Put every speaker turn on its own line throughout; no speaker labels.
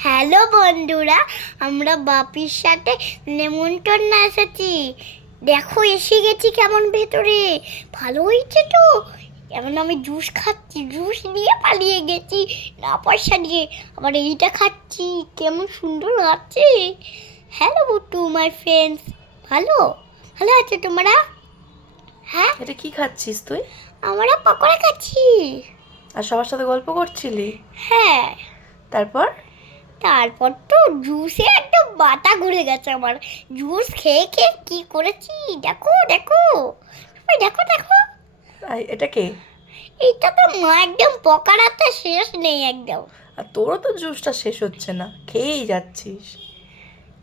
Hello বন্ধুরা আমরা বাপির সাথে নেমন্তন্ন এসেছি। দেখো এসে গেছি কেমন ভেতরে? ভালো হয়েছে তো? এমন আমি জুস খাচ্ছি? জুস নিয়ে পালিয়ে গেছি না পয়সা দিয়ে আবার এইটা খাচ্ছি কেমন সুন্দর লাগছে। হ্যালো টু মাই ফ্রেন্ডস ভালো? ভালো আছে তোমরা? হ্যাঁ?
এটা কি খাচ্ছিস তুই?
আমরা পকোড়া খাচ্ছি।
আর সবার সাথে গল্প করছিলি?
হ্যাঁ।
তারপর?
তারপর তো জুসে একদম বাতা ঘুরে গেছে আমার। জুস খেয়ে খেয়ে কি করেছি? দেখো দেখো। দেখো দেখো।
এটা কে?
এইটা তো মা একদম পকাড়াতে শেষ নেই একদম।
আর তোরও তো জুসটা শেষ হচ্ছে না খেয়েই যাচ্ছিস।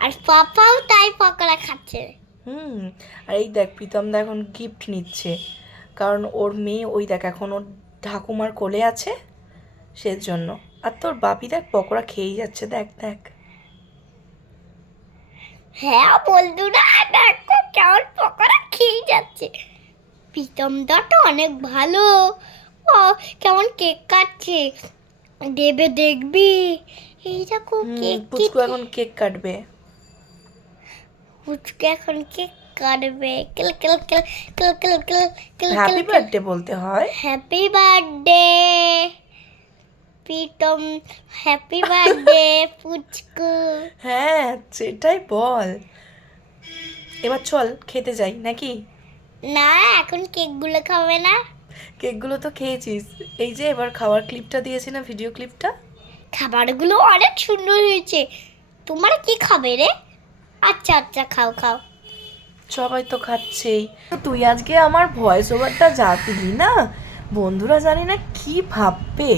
আর পাপাও তাই পকোড়া খাচ্ছে।
হুম আর এই দেখ প্রীতম দা এখন গিফট নিচ্ছে। কারণ ওর মেয়ে ওই দেখ এখন ওর ঠাকুমার কোলে আছে। সেজন্য। আর তোর বাপি দেখ পকোড়া খেয়েই যাচ্ছে দেখ দেখ।
হ্যাঁ বন্ধুরা দেখো কেমন পকোড়া খেয়ে যাচ্ছে। প্রীতম দা তো অনেক ভালো। ও কেমন কেক কাটছে। দেবে দেখবি। এই দেখো কেক
পুচকু এখন কেক কাটবে।
পুচকু এখন কেক কাটবে। কেল কেল কেল কেল কেল কেল কেল
হ্যাপি বার্থডে বলতে হয়।
Happy birthday Pritam happy birthday Puchku.
হ্যাঁ সেটাই বল। এবার চল খেতে যাই নাকি?
না এখন কেকগুলো খাবে না।
কেকগুলো তো খেয়েছিস। এই যে এবার খাওয়ার ক্লিপটা দিয়েছি না ভিডিও ক্লিপটা
খাবারগুলো অনেক সুন্দর হয়েছে। তোমার কি খাবে রে? আচ্ছা আচ্ছা খাও খাও।
সবাই তো খাচ্ছেই। তুই আজকে আমার ভয়েস ওভারটা যা দিলি না? বন্ধুরা জানি না কি ভাববে?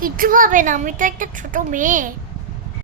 কিছু ভাবে না আমি তো একটা ছোট মেয়ে।